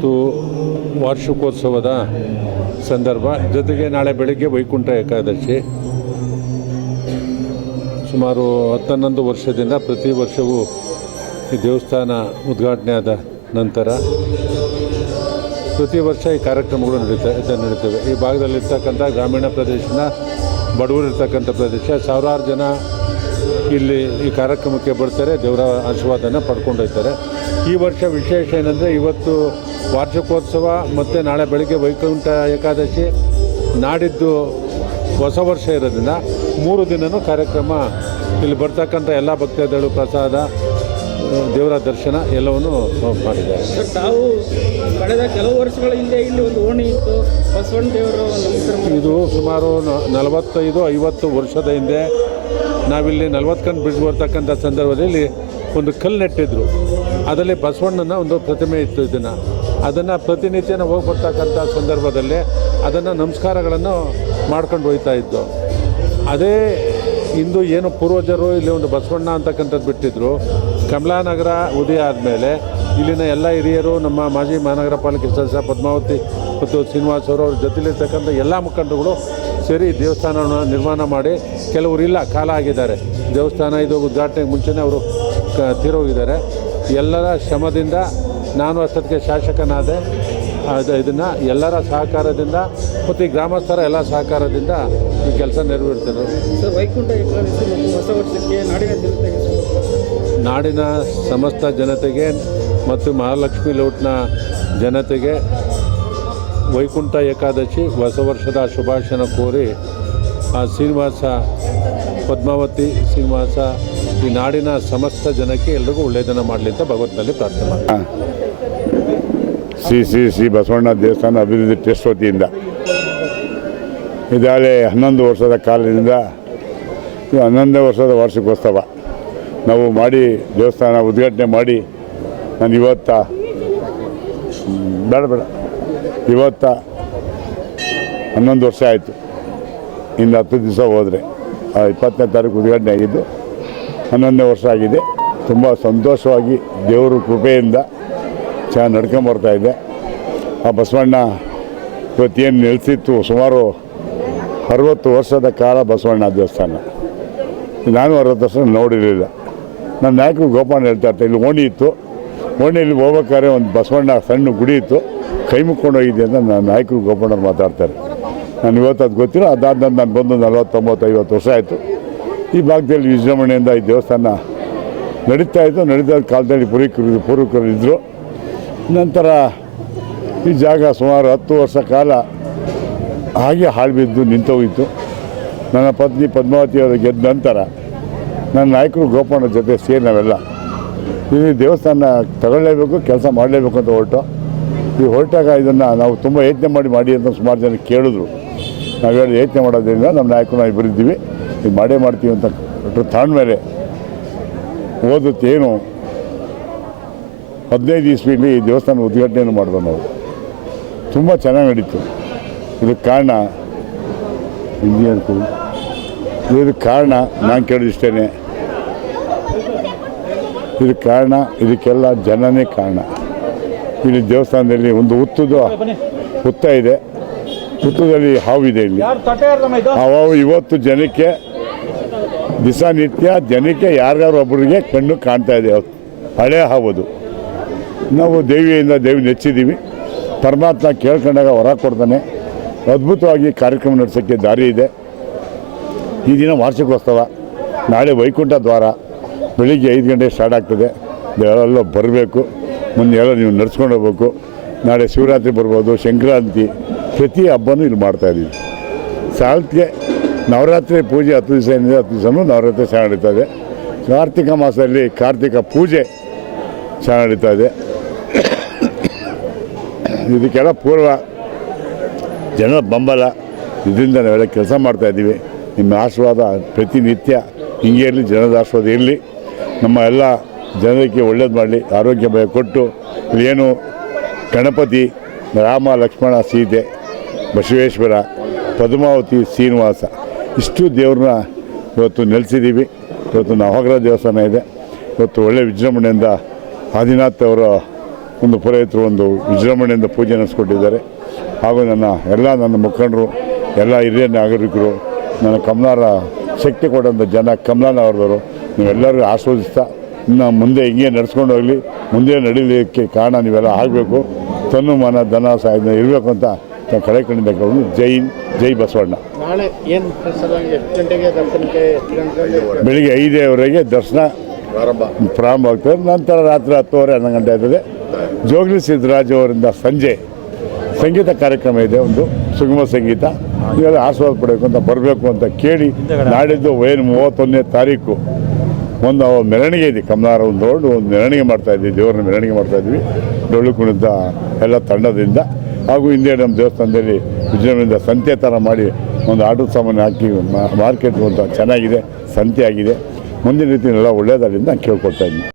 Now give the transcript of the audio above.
ಇವತ್ತು ವಾರ್ಷಿಕೋತ್ಸವದ ಸಂದರ್ಭ. ಜೊತೆಗೆ ನಾಳೆ ಬೆಳಗ್ಗೆ ವೈಕುಂಠ ಏಕಾದಶಿ. ಸುಮಾರು ಹತ್ತನ್ನೊಂದು ವರ್ಷದಿಂದ ಪ್ರತಿ ವರ್ಷವೂ ಈ ದೇವಸ್ಥಾನ ಉದ್ಘಾಟನೆ ಆದ ನಂತರ ಪ್ರತಿ ವರ್ಷ ಈ ಕಾರ್ಯಕ್ರಮಗಳು ನಡೀತಾ ನಡೀತವೆ. ಈ ಭಾಗದಲ್ಲಿರ್ತಕ್ಕಂಥ ಗ್ರಾಮೀಣ ಪ್ರದೇಶನ, ಬಡವರಿರ್ತಕ್ಕಂಥ ಪ್ರದೇಶ, ಸಾವಿರಾರು ಜನ ಇಲ್ಲಿ ಈ ಕಾರ್ಯಕ್ರಮಕ್ಕೆ ಬರ್ತಾರೆ, ದೇವರ ಆಶೀರ್ವಾದನ ಪಡ್ಕೊಂಡು ಹೋಗ್ತಾರೆ. ಈ ವರ್ಷ ವಿಶೇಷ ಏನಂದರೆ ಇವತ್ತು ವಾರ್ಷಿಕೋತ್ಸವ ಮತ್ತು ನಾಳೆ ಬೆಳಗ್ಗೆ ವೈಕುಂಠ ಏಕಾದಶಿ ನಾಡಿದ್ದು ಹೊಸ ವರ್ಷ ಇರೋದ್ರಿಂದ ಮೂರು ದಿನವೂ ಕಾರ್ಯಕ್ರಮ ಇಲ್ಲಿ ಬರ್ತಕ್ಕಂಥ ಎಲ್ಲ ಭಕ್ತಾದಿಗಳು ಪ್ರಸಾದ ದೇವರ ದರ್ಶನ ಎಲ್ಲವನ್ನು ಮಾಡಿದ್ದಾರೆ. ತಾವು ಕಳೆದ ಕೆಲವು ವರ್ಷಗಳ ಹಿಂದೆ ಇಲ್ಲಿ ಒಂದು ಓಣಿ ಇತ್ತು. ಬಸವಣ್ಣ ದೇವರು ಇದು ಸುಮಾರು ನಲವತ್ತೈದು ಐವತ್ತು ವರ್ಷದ ಹಿಂದೆ ನಾವಿಲ್ಲಿ ನಲವತ್ತು ಬಿಡಿಸಿ ಬರ್ತಕ್ಕಂಥ ಸಂದರ್ಭದಲ್ಲಿ ಒಂದು ಕಲ್ಲು ನೆಟ್ಟಿದ್ರು. ಅದರಲ್ಲಿ ಬಸವಣ್ಣನ ಒಂದು ಪ್ರತಿಮೆ ಇತ್ತು ಇದನ್ನು. ಅದನ್ನು ಪ್ರತಿನಿತ್ಯನ ಹೋಗಿ ಬರ್ತಕ್ಕಂಥ ಸಂದರ್ಭದಲ್ಲಿ ಅದನ್ನು ನಮಸ್ಕಾರಗಳನ್ನು ಮಾಡ್ಕೊಂಡು ಹೋಗ್ತಾ ಇದ್ದು. ಅದೇ ಇಂದು ಏನು ಪೂರ್ವಜರು ಇಲ್ಲಿ ಒಂದು ಬಸವಣ್ಣ ಅಂತಕ್ಕಂಥದ್ದು ಬಿಟ್ಟಿದ್ರು. ಕಮಲಾನಗರ ಉದಯ ಆದಮೇಲೆ ಇಲ್ಲಿನ ಎಲ್ಲ ಹಿರಿಯರು ನಮ್ಮ ಮಾಜಿ ಮಹಾನಗರ ಪಾಲಿಕೆ ಸದಸ್ಯ ಪದ್ಮಾವತಿ ಮತ್ತು ಶ್ರೀನಿವಾಸ್ ಅವರು ಅವ್ರ ಜೊತೆಲಿರ್ತಕ್ಕಂಥ ಎಲ್ಲ ಮುಖಂಡರುಗಳು ಸೇರಿ ದೇವಸ್ಥಾನವನ್ನು ನಿರ್ಮಾಣ ಮಾಡಿ ಕೆಲವರು ಇಲ್ಲ ಕಾಲ ಆಗಿದ್ದಾರೆ. ದೇವಸ್ಥಾನ ಇದು ಉದ್ಘಾಟನೆಗೆ ಮುಂಚೆನೇ ಅವರು ತೀರೋಗಿದ್ದಾರೆ. ಎಲ್ಲರ ಶ್ರಮದಿಂದ ನಾನು ಅಷ್ಟೊತ್ತಿಗೆ ಶಾಸಕನಾದೆ ಅದು ಇದನ್ನು ಎಲ್ಲರ ಸಹಕಾರದಿಂದ ಮತ್ತು ಈ ಗ್ರಾಮಸ್ಥರ ಎಲ್ಲ ಸಹಕಾರದಿಂದ ಈ ಕೆಲಸ ನೆರವೇರ್ತಾರೆ ಸರ್ ವೈಕುಂಠ ಏಕಾದಶಿ ಮತ್ತು ಹೊಸ ವರ್ಷಕ್ಕೆ ನಾಡಿನ ಜನತೆಗೆ ಶುಭ. ನಾಡಿನ ಸಮಸ್ತ ಜನತೆಗೆ ಮತ್ತು ಮಹಾಲಕ್ಷ್ಮಿ ಲೋಟ್ನ ಜನತೆಗೆ ವೈಕುಂಠ ಏಕಾದಶಿ ಹೊಸ ವರ್ಷದ ಶುಭಾಶಯ ಕೋರಿ ಆ ಶ್ರೀನಿವಾಸ ಪದ್ಮಾವತಿ ಶ್ರೀನಿವಾಸ ಈ ನಾಡಿನ ಸಮಸ್ತ ಜನಕ್ಕೆ ಎಲ್ರಿಗೂ ಒಳ್ಳೆಯದನ್ನು ಮಾಡಲಿ ಅಂತ ಭಗವಂತನಲ್ಲಿ ಪ್ರಾರ್ಥನೆ ಮಾಡ್ತೀನಿ ಶ್ರೀ ಶ್ರೀ ಶ್ರೀ ಬಸವಣ್ಣ ದೇವಸ್ಥಾನ ಅಭಿವೃದ್ಧಿ ಟ್ರಸ್ಟ್ ವತಿಯಿಂದ. ಇದಾಗಲೇ ಹನ್ನೊಂದು ವರ್ಷದ ಕಾಲದಿಂದ ಹನ್ನೊಂದನೇ ವರ್ಷದ ವಾರ್ಷಿಕೋತ್ಸವ. ನಾವು ಮಾಡಿ ದೇವಸ್ಥಾನ ಉದ್ಘಾಟನೆ ಮಾಡಿ ನಾನು ಇವತ್ತ, ಬೇಡ ಬೇಡ. ಇವತ್ತ ಹನ್ನೊಂದು ವರ್ಷ ಆಯಿತು. ಇನ್ನು ಹತ್ತು ದಿವಸ ಹೋದರೆ. ಇಪ್ಪತ್ತನೇ ತಾರೀಕು ಉದ್ಘಾಟನೆ ಆಗಿದ್ದು. ಹನ್ನೊಂದನೇ ವರ್ಷ ಆಗಿದೆ. ತುಂಬ ಸಂತೋಷವಾಗಿ ದೇವರ ಕೃಪೆಯಿಂದ ಚೆನ್ನಾಗಿ ನಡ್ಕೊಂಬರ್ತಾ ಇದೆ. ಆ ಬಸವಣ್ಣ ಇವತ್ತೇನು ನೆಲೆಸಿತ್ತು ಸುಮಾರು ಅರವತ್ತು ವರ್ಷದ ಕಾಲ ಬಸವಣ್ಣ ದೇವಸ್ಥಾನ. ನಾನು ಅರವತ್ತು ವರ್ಷ ನೋಡಿರಲಿಲ್ಲ. ನನ್ನ ನಾಯಕರು ಗೋಪಾಲ್ ಹೇಳ್ತಾ ಇರ್ತಾರೆ, ಇಲ್ಲಿ ಓಣಿ ಇತ್ತು. ಓಣಿಯಲ್ಲಿ ಹೋಗ್ಬೇಕಾದ್ರೆ ಒಂದು ಬಸವಣ್ಣ ಸಣ್ಣ ಗುಡಿ ಇತ್ತು. ಕೈ ಮುಕ್ಕೊಂಡು ಹೋಗಿದ್ದೆ ಅಂತ ನನ್ನ ನಾಯಕರು ಗೋಪಣ್ಣವ್ರು ಮಾತಾಡ್ತಾರೆ. ನಾನು ಇವತ್ತು ಅದು ಗೊತ್ತಿಲ್ಲ. ಅದಾದ ನಾನು ಬಂದು ನಲವತ್ತೊಂಬತ್ತು ಐವತ್ತು ವರ್ಷ ಆಯಿತು. ಈ ಭಾಗದಲ್ಲಿ ವಿಜೃಂಭಣೆಯಿಂದ ಈ ದೇವಸ್ಥಾನ ನಡೀತಾ ಇತ್ತು ನಡೀತಾ ಕಾಲದಲ್ಲಿ ಪೂರ್ವಿಕರು ಇದ್ದರು ನಂತರ ಈ ಜಾಗ ಸುಮಾರು ಹತ್ತು ವರ್ಷ ಕಾಲ ಹಾಗೆ ಹಾಳು ಬಿದ್ದು ನಿಂತೋಗಿತ್ತು ನನ್ನ ಪತ್ನಿ ಪದ್ಮಾವತಿ ಅವರು ಗೆದ್ದ ನಂತರ ನನ್ನ ನಾಯಕರು ಗೋಪಣ್ಣ ಜೊತೆ ಸೇರಿ ನಾವೆಲ್ಲ. ಈ ದೇವಸ್ಥಾನ ತಗೊಳ್ಳೇಬೇಕು, ಕೆಲಸ ಮಾಡಲೇಬೇಕು ಅಂತ ಹೊರಟು. ಈ ಹೊರಟಾಗ ಇದನ್ನು ನಾವು ತುಂಬ ಯತ್ನ ಮಾಡಿ ಮಾಡಿ ಅಂತ ಸುಮಾರು ಜನ ಕೇಳಿದ್ರು. ನಾವು ಹೇಳಿ ಯೋಚನೆ ಮಾಡೋದ್ರಿಂದ ನಮ್ಮ ನಾಯಕರು ನಾವು ಇಬ್ಬರಿದ್ದೀವಿ ಇದು ಮಾಡೇ ಮಾಡ್ತೀವಿ ಅಂತ ಕೊಟ್ಟರು ತಾಣ್ಮೇಲೆ ಓದುತ್ತೇನು ಹದಿನೈದು ಇಸ್ವಿಲಿ ಈ ದೇವಸ್ಥಾನ ಉದ್ಘಾಟನೆಯನ್ನು ಮಾಡಿದ್ವು ನಾವು. ತುಂಬ ಚೆನ್ನಾಗಿ ನಡೀತು. ಇದಕ್ಕೆ ಕಾರಣ ಕೂಲ್ ಇದಕ್ಕೆ ಕಾರಣ ನಾನು ಕೇಳಿದಿಷ್ಟೇ ಇದಕ್ಕೆ ಕಾರಣ ಇದಕ್ಕೆಲ್ಲ ಜನನೇ ಕಾರಣ. ಇಲ್ಲಿ ದೇವಸ್ಥಾನದಲ್ಲಿ ಒಂದು ಹುತ್ತದ ಹುತ್ತ ಇದೆ. ಹುತ್ತದಲ್ಲಿ ಹಾವಿದೆ ಇಲ್ಲಿ. ಆ ಹಾವು ಇವತ್ತು ಜನಕ್ಕೆ ದಿನನಿತ್ಯ ಜನಕ್ಕೆ ಯಾರ್ಯಾರು ಒಬ್ಬರಿಗೆ ಕಣ್ಣು ಕಾಣ್ತಾ ಇದೆ ಹಳೆ ಹೌದು ನಾವು ದೇವಿಯಿಂದ ದೇವಿ ನೆಚ್ಚಿದ್ದೀವಿ. ಪರಮಾತ್ಮ ಕೇಳ್ಕೊಂಡಾಗ ಹೊರ ಕೊಡ್ತಾನೆ. ಅದ್ಭುತವಾಗಿ ಕಾರ್ಯಕ್ರಮ ನಡೆಸೋಕ್ಕೆ ದಾರಿ ಇದೆ. ಈ ದಿನ ವಾರ್ಷಿಕೋತ್ಸವ. ನಾಳೆ ವೈಕುಂಠ ದ್ವಾರ. ಬೆಳಿಗ್ಗೆ ಐದು ಗಂಟೆಗೆ ಸ್ಟಾರ್ಟ್ ಆಗ್ತದೆ. ಎಲ್ಲ ಬರಬೇಕು. ಮುಂದೆ ಎಲ್ಲ ನೀವು ನಡ್ಸ್ಕೊಂಡು ಹೋಗ್ಬೇಕು. ನಾಳೆ ಶಿವರಾತ್ರಿ ಬರ್ಬೋದು, ಸಂಕ್ರಾಂತಿ. ಪ್ರತಿ ಹಬ್ಬನೂ ಇಲ್ಲಿ ಮಾಡ್ತಾಯಿದ್ದೀವಿ ಸಾಲ್ತಿಗೆ ನವರಾತ್ರಿ ಪೂಜೆ ಹತ್ತು ದಿವಸ ಏನಿದೆ ಹತ್ತು ದಿವಸನೂ ನವರಾತ್ರಿ ಚೆನ್ನಾಗಿ ನಡೀತಾ ಇದೆ. ಕಾರ್ತಿಕ ಮಾಸದಲ್ಲಿ ಕಾರ್ತಿಕ ಪೂಜೆ ಚೆನ್ನಾಗಿ ನಡೀತಾ ಇದೆ. ಇದಕ್ಕೆಲ್ಲ ಪೂರ್ವ ಜನರ ಬೆಂಬಲ. ಇದರಿಂದ ನಾವೆಲ್ಲ ಕೆಲಸ ಮಾಡ್ತಾಯಿದ್ದೀವಿ ನಿಮ್ಮ ಆಶೀರ್ವಾದ ಪ್ರತಿನಿತ್ಯ ಹಿಂಗೆ ಇರಲಿ ಜನದ ಆಶೀರ್ವಾದ ಇರಲಿ. ನಮ್ಮ ಎಲ್ಲ ಜನರಿಗೆ ಒಳ್ಳೇದು ಮಾಡಲಿ, ಆರೋಗ್ಯ ಭಯ ಕೊಟ್ಟು. ಏನು ಗಣಪತಿ, ರಾಮ, ಲಕ್ಷ್ಮಣ, ಸೀತೆ, ಬಸವೇಶ್ವರ, ಪದ್ಮಾವತಿ, ಶ್ರೀನಿವಾಸ. ಇಷ್ಟು ದೇವ್ರನ್ನ ಇವತ್ತು ನೆಲೆಸಿದ್ದೀವಿ. ಇವತ್ತು ನವಗ್ರಹ ದೇವಸ್ಥಾನ ಇದೆ. ಇವತ್ತು ಒಳ್ಳೆಯ ವಿಜೃಂಭಣೆಯಿಂದ ಆದಿನಾಥ್ ಅವರ ಒಂದು ಪುರೋಹಿತರು ಒಂದು ವಿಜೃಂಭಣೆಯಿಂದ ಪೂಜೆ ನಡೆಸ್ಕೊಟ್ಟಿದ್ದಾರೆ. ಹಾಗೂ ನನ್ನ ಎಲ್ಲ ನನ್ನ ಮುಖಂಡರು, ಎಲ್ಲ ಹಿರಿಯ ನಾಗರಿಕರು, ನನ್ನ ಕಮಲಾರ ಶಕ್ತಿ ಕೊಡೋಂಥ ಜನ ಕಮಲಾನವರದವರು ನೀವೆಲ್ಲರಿಗೂ ಆಸ್ವಾದಿಸ್ತಾ ಇನ್ನು ಮುಂದೆ ಹಿಂಗೆ ನಡೆಸ್ಕೊಂಡು ಹೋಗಲಿ, ಮುಂದೆ ನಡೀಲಿಕ್ಕೆ ಕಾರಣ ನೀವೆಲ್ಲ ಆಗಬೇಕು. ತನ್ನು ಮನ, ಧನ ಸಾಯ ಇರಬೇಕು ಅಂತ ಕಡೆ ಕೇಳೋದು ಜೈ ಜೈ ಬಸವಣ್ಣ. ನಾಳೆ ಏನು ಎಷ್ಟು ಗಂಟೆಗೆ ದರ್ಶನಕ್ಕೆ ಎಷ್ಟು ಗಂಟೆಗೆ ಬೆಳಿಗ್ಗೆ ಐದೇವರೆಗೆ ದರ್ಶನ ಪ್ರಾರಂಭ. ಪ್ರಾರಂಭ ಆಗ್ತದೆ. ನಂತರ ರಾತ್ರಿ ಹತ್ತುವರೆ ಹನ್ನೊಂದು ಗಂಟೆ ಆಗ್ತದೆ. ಜೋಗಿ ಸಿದ್ದರಾಜ್ ಅವರಿಂದ ಸಂಜೆ ಸಂಗೀತ ಕಾರ್ಯಕ್ರಮ ಇದೆ ಒಂದು ಸುಗಮ ಸಂಗೀತ. ಇವೆಲ್ಲ ಆಸ್ವಾದ ಪಡಬೇಕು ಅಂತ ಬರಬೇಕು ಅಂತ ಕೇಳಿ ನಾಡಿದ್ದು ಏನು ಮೂವತ್ತೊಂದನೇ ತಾರೀಕು. ಒಂದು ಮೆರವಣಿಗೆ ಇದೆ ಕಮಲಾರ ಒಂದು ರೋಡ್ ಒಂದು ಮೆರವಣಿಗೆ ಮಾಡ್ತಾ ಇದ್ವಿ ದೇವರನ್ನ ಮೆರವಣಿಗೆ ಮಾಡ್ತಾ ಇದ್ವಿ. ಡೊಳ್ಳು ಕುಣಿತ ಎಲ್ಲ ತಂಡದಿಂದ ಹಾಗೂ ಹಿಂದೆ ನಮ್ಮ ದೇವಸ್ಥಾನದಲ್ಲಿ ವಿಜೃಂಭಣೆಯಿಂದ ಸಂತೆ ಥರ ಮಾಡಿ ಒಂದು ಆಟದ ಸಾಮಾನು ಹಾಕಿ ಮಾರ್ಕೆಟ್ ಅಂತ ಚೆನ್ನಾಗಿದೆ ಸಂತೆ ಆಗಿದೆ. ಮುಂದಿನ ರೀತಿಯೆಲ್ಲ ಒಳ್ಳೆಯದಾಗಲಿ ಅಂತ ಇದ್ದೀನಿ.